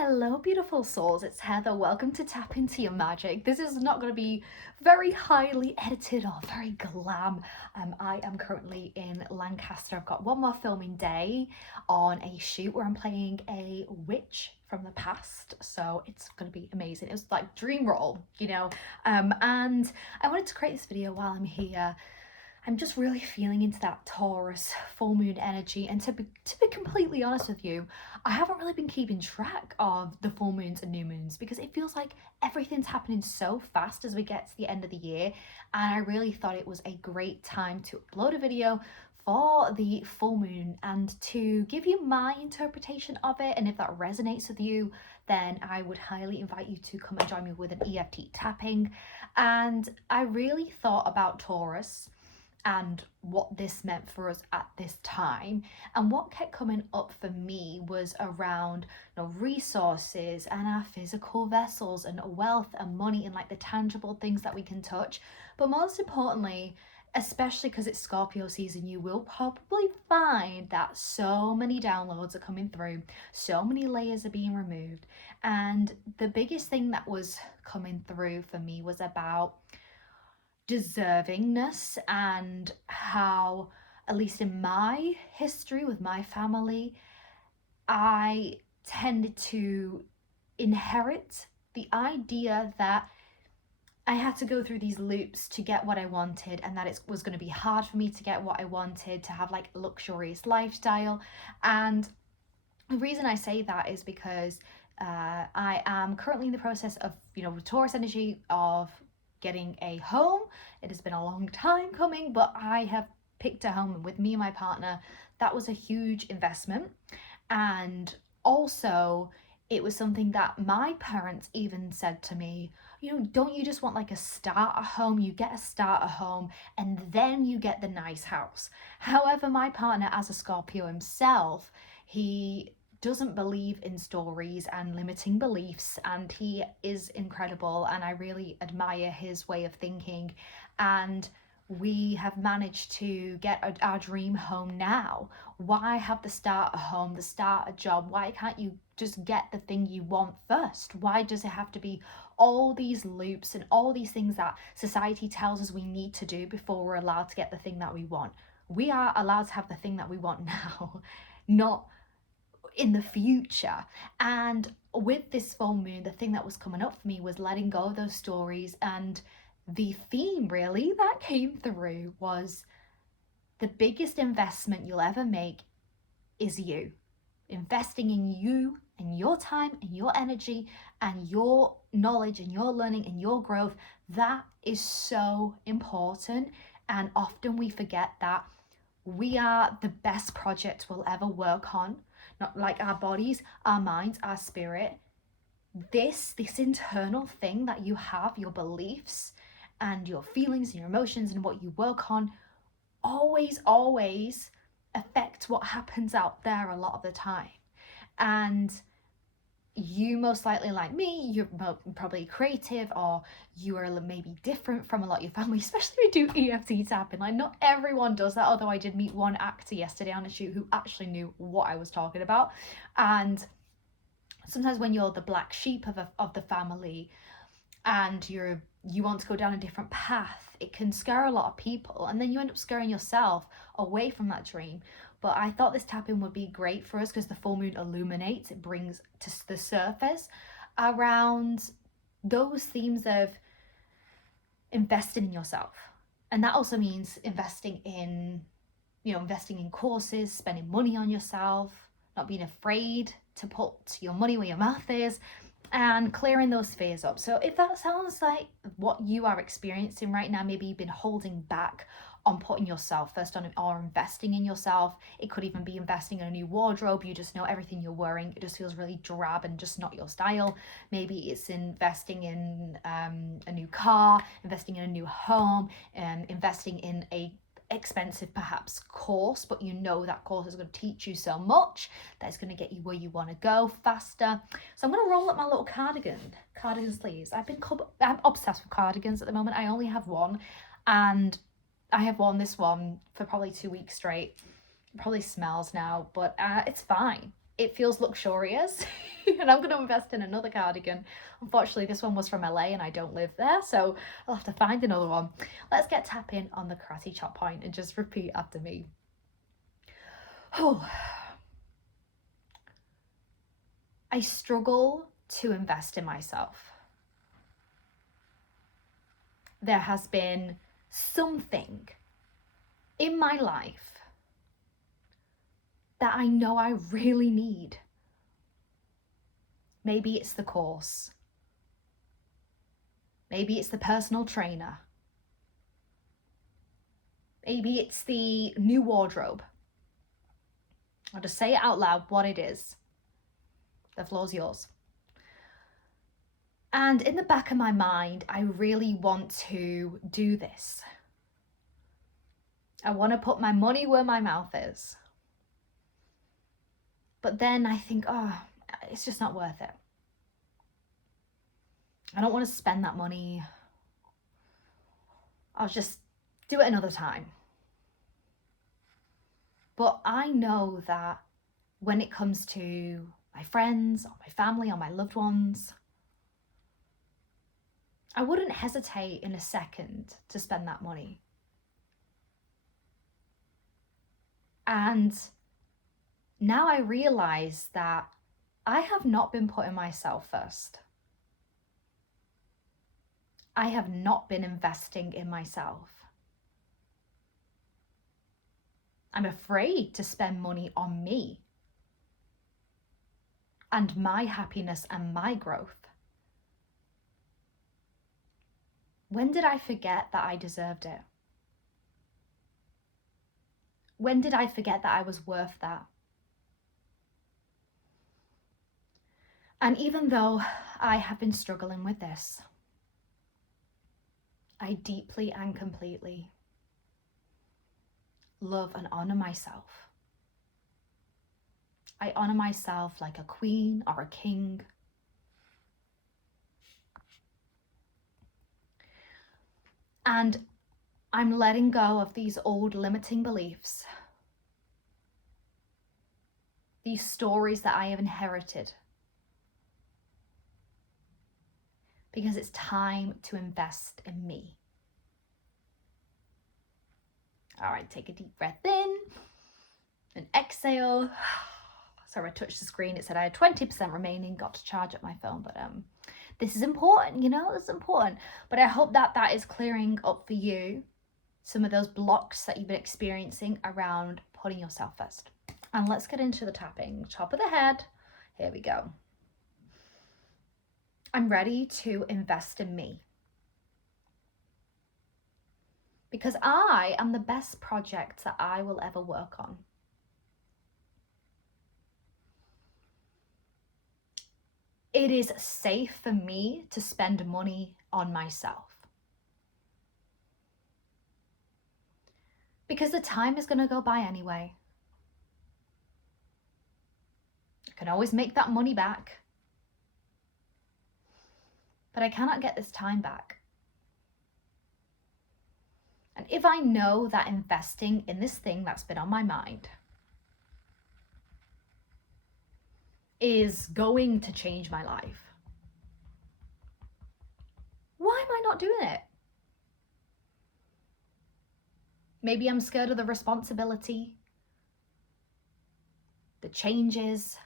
Hello, beautiful souls. It's Heather. Welcome to Tap Into Your Magic. This is not going to be very highly edited or very glam. I am currently in Lancaster. I've got one more filming day on a shoot where I'm playing a witch from the past. So it's going to be amazing. It was like dream role, and I wanted to create this video while I'm here. I'm just really feeling into that Taurus full moon energy, and to be completely honest with you, I haven't really been keeping track of the full moons and new moons because it feels like everything's happening so fast as we get to the end of the year, and I really thought it was a great time to upload a video for the full moon and to give you my interpretation of it. And if that resonates with you, then I would highly invite you to come and join me with an EFT tapping. And I really thought about Taurus and what this meant for us at this time, and what kept coming up for me was around resources and our physical vessels and wealth and money and like the tangible things that we can touch. But most importantly, especially because it's Scorpio season, you will probably find that so many downloads are coming through, so many layers are being removed, and the biggest thing that was coming through for me was about deservingness, and how, at least in my history with my family, I tended to inherit the idea that I had to go through these loops to get what I wanted, and that it was going to be hard for me to get what I wanted, to have like a luxurious lifestyle. And the reason I say that is because I am currently in the process of, with Taurus energy, of getting a home. It has been a long time coming, but I have picked a home, and with me and my partner, that was a huge investment. And also, it was something that my parents even said to me, don't you just want like a starter home? You get a starter home and then you get the nice house. However, my partner, as a Scorpio himself, he doesn't believe in stories and limiting beliefs, and he is incredible, and I really admire his way of thinking. And we have managed to get our dream home now. Why have the starter home, the starter job? Why can't you just get the thing you want first? Why does it have to be all these loops and all these things that society tells us we need to do before we're allowed to get the thing that we want? We are allowed to have the thing that we want now, not in the future. And with this full moon, the thing that was coming up for me was letting go of those stories. And the theme really that came through was the biggest investment you'll ever make is you. Investing in you and your time and your energy and your knowledge and your learning and your growth. That is so important. And often we forget that we are the best project we'll ever work on. Not like our bodies, our minds, our spirit. This internal thing that you have, your beliefs and your feelings and your emotions and what you work on, always affect what happens out there a lot of the time. And you most likely, like me, you're probably creative, or you are maybe different from a lot of your family, especially if you do EFT tapping. Like, not everyone does that, although I did meet one actor yesterday on a shoot who actually knew what I was talking about. And sometimes when you're the black sheep of the family and you want to go down a different path, it can scare a lot of people, and then you end up scaring yourself away from that dream. But I thought this tapping would be great for us because the full moon illuminates, it brings to the surface around those themes of investing in yourself. And that also means investing in courses, spending money on yourself, not being afraid to put your money where your mouth is, and clearing those fears up. So if that sounds like what you are experiencing right now, maybe you've been holding back on putting yourself first on, or investing in yourself. It could even be investing in a new wardrobe. You just know everything you're wearing, it just feels really drab and just not your style. Maybe it's investing in a new car, investing in a new home, and investing in a expensive perhaps course, but that course is going to teach you so much that it's going to get you where you want to go faster. So I'm going to roll up my little cardigan sleeves. I'm obsessed with cardigans at the moment. I only have one, and I have worn this one for probably 2 weeks straight. It probably smells now, but it's fine. It feels luxurious. And I'm going to invest in another cardigan. Unfortunately, this one was from LA and I don't live there, so I'll have to find another one. Let's get tapping on the karate chop point and just repeat after me. Oh, I struggle to invest in myself. There has been something in my life that I know I really need. Maybe it's the course. Maybe it's the personal trainer. Maybe it's the new wardrobe. I'll just say it out loud what it is. The floor's yours. And in the back of my mind, I really want to do this. I want to put my money where my mouth is. But then I think, oh, it's just not worth it. I don't want to spend that money. I'll just do it another time. But I know that when it comes to my friends, or my family, or my loved ones, I wouldn't hesitate in a second to spend that money. And now I realize that I have not been putting myself first. I have not been investing in myself. I'm afraid to spend money on me and my happiness and my growth. When did I forget that I deserved it? When did I forget that I was worth that? And even though I have been struggling with this, I deeply and completely love and honor myself. I honor myself like a queen or a king. And I'm letting go of these old limiting beliefs, these stories that I have inherited, because it's time to invest in me. All right, take a deep breath in and exhale. Sorry, I touched the screen. It said I had 20% remaining, got to charge up my phone, but this is important, this is important. But I hope that that is clearing up for you some of those blocks that you've been experiencing around putting yourself first. And let's get into the tapping. Top of the head. Here we go. I'm ready to invest in me, because I am the best project that I will ever work on. It is safe for me to spend money on myself, because the time is going to go by anyway. I can always make that money back, but I cannot get this time back. And if I know that investing in this thing that's been on my mind is going to change my life, why am I not doing it? Maybe I'm scared of the responsibility, the changes.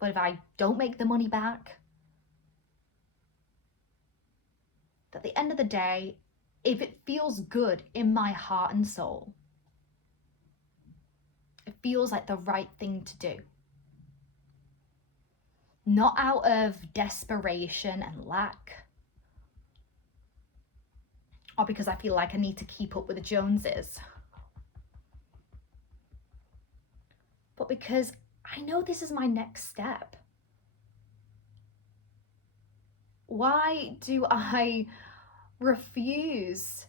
But if I don't make the money back, at the end of the day, if it feels good in my heart and soul, it feels like the right thing to do. Not out of desperation and lack, or because I feel like I need to keep up with the Joneses, but because I know this is my next step. Why do I refuse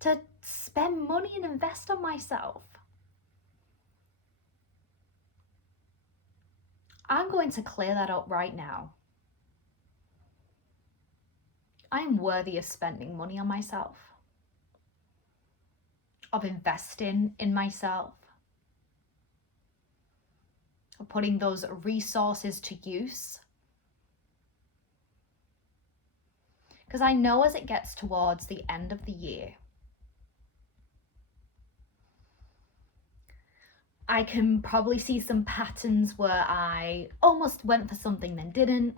to spend money and invest on myself? I'm going to clear that up right now. I am worthy of spending money on myself, of investing in myself. of putting those resources to use. Because I know as it gets towards the end of the year, I can probably see some patterns where I almost went for something then didn't.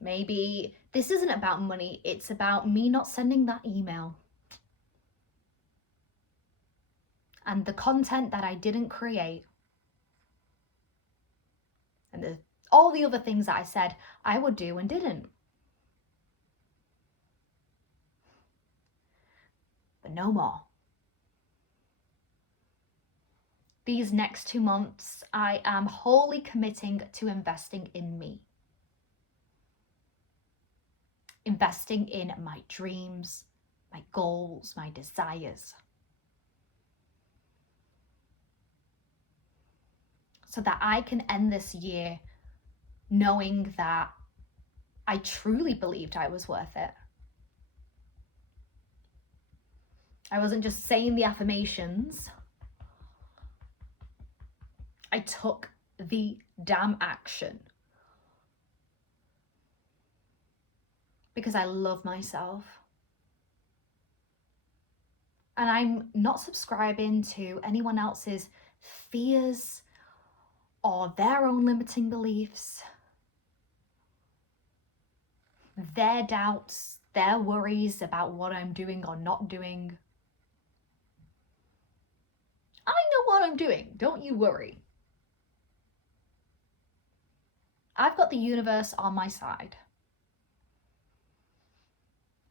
Maybe this isn't about money, it's about me not sending that email. And the content that I didn't create. And all the other things that I said I would do and didn't. But no more. These next 2 months, I am wholly committing to investing in me. Investing in my dreams, my goals, my desires. So that I can end this year knowing that I truly believed I was worth it. I wasn't just saying the affirmations. I took the damn action. Because I love myself. And I'm not subscribing to anyone else's fears or their own limiting beliefs, their doubts, their worries about what I'm doing or not doing. I know what I'm doing, don't you worry. I've got the universe on my side.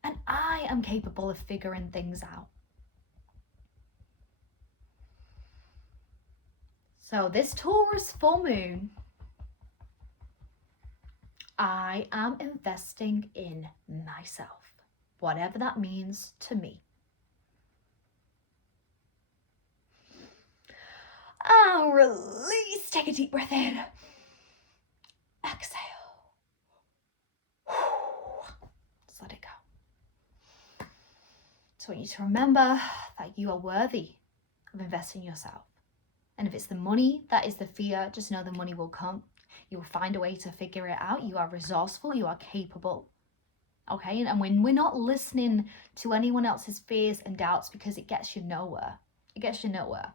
And I am capable of figuring things out. So this Taurus full moon, I am investing in myself, whatever that means to me. I'll release, take a deep breath in. Exhale. Just let it go. So I want you to remember that you are worthy of investing in yourself. And if it's the money that is the fear, just know the money will come. You will find a way to figure it out. You are resourceful, you are capable. Okay, and when we're not listening to anyone else's fears and doubts, because it gets you nowhere. It gets you nowhere.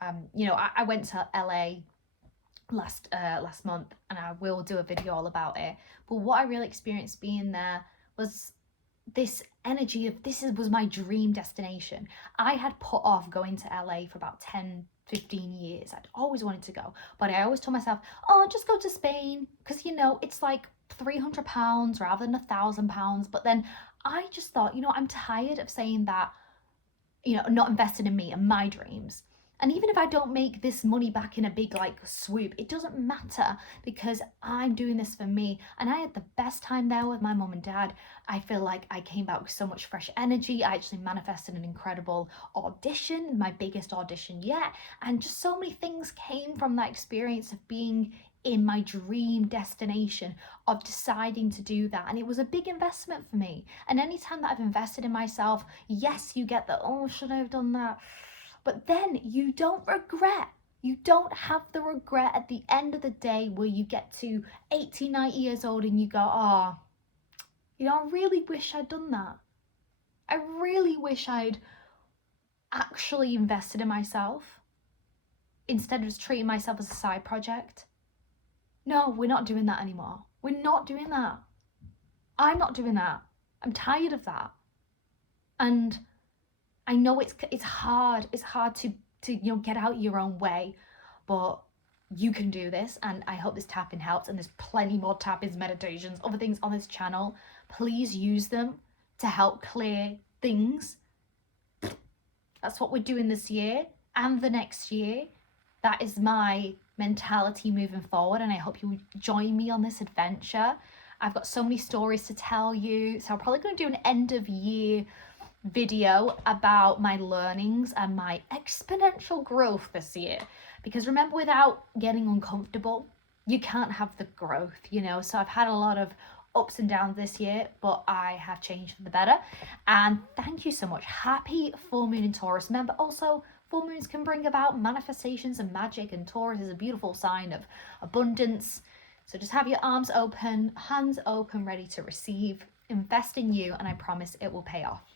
I went to LA last month, and I will do a video all about it. But what I really experienced being there was this energy of was my dream destination. I had put off going to LA for about 10-15 years. I'd always wanted to go, but I always told myself, oh, just go to Spain, because it's like £300 rather than £1,000. But then I just thought, I'm tired of saying that, not invested in me and my dreams. And even if I don't make this money back in a big swoop, it doesn't matter, because I'm doing this for me. And I had the best time there with my mum and dad. I feel like I came back with so much fresh energy. I actually manifested an incredible audition, my biggest audition yet. And just so many things came from that experience of being in my dream destination, of deciding to do that. And it was a big investment for me. And anytime that I've invested in myself, yes, you get the, oh, should I have done that? But then you don't regret. You don't have the regret at the end of the day where you get to 80, 90 years old and you go, I really wish I'd done that. I really wish I'd actually invested in myself instead of just treating myself as a side project. No, we're not doing that anymore. We're not doing that. I'm not doing that. I'm tired of that. And I know it's hard. It's hard to get out your own way, but you can do this. And I hope this tapping helps. And there's plenty more tappings, meditations, other things on this channel. Please use them to help clear things. That's what we're doing this year and the next year. That is my mentality moving forward. And I hope you join me on this adventure. I've got so many stories to tell you. So I'm probably going to do an end of year video about my learnings and my exponential growth this year, because remember, without getting uncomfortable, you can't have the growth, so I've had a lot of ups and downs this year, but I have changed for the better. And thank you so much. Happy full moon in Taurus. Remember, also Full moons can bring about manifestations and magic, and Taurus is a beautiful sign of abundance. So just have your arms open, hands open, ready to receive. Invest in you, and I promise it will pay off.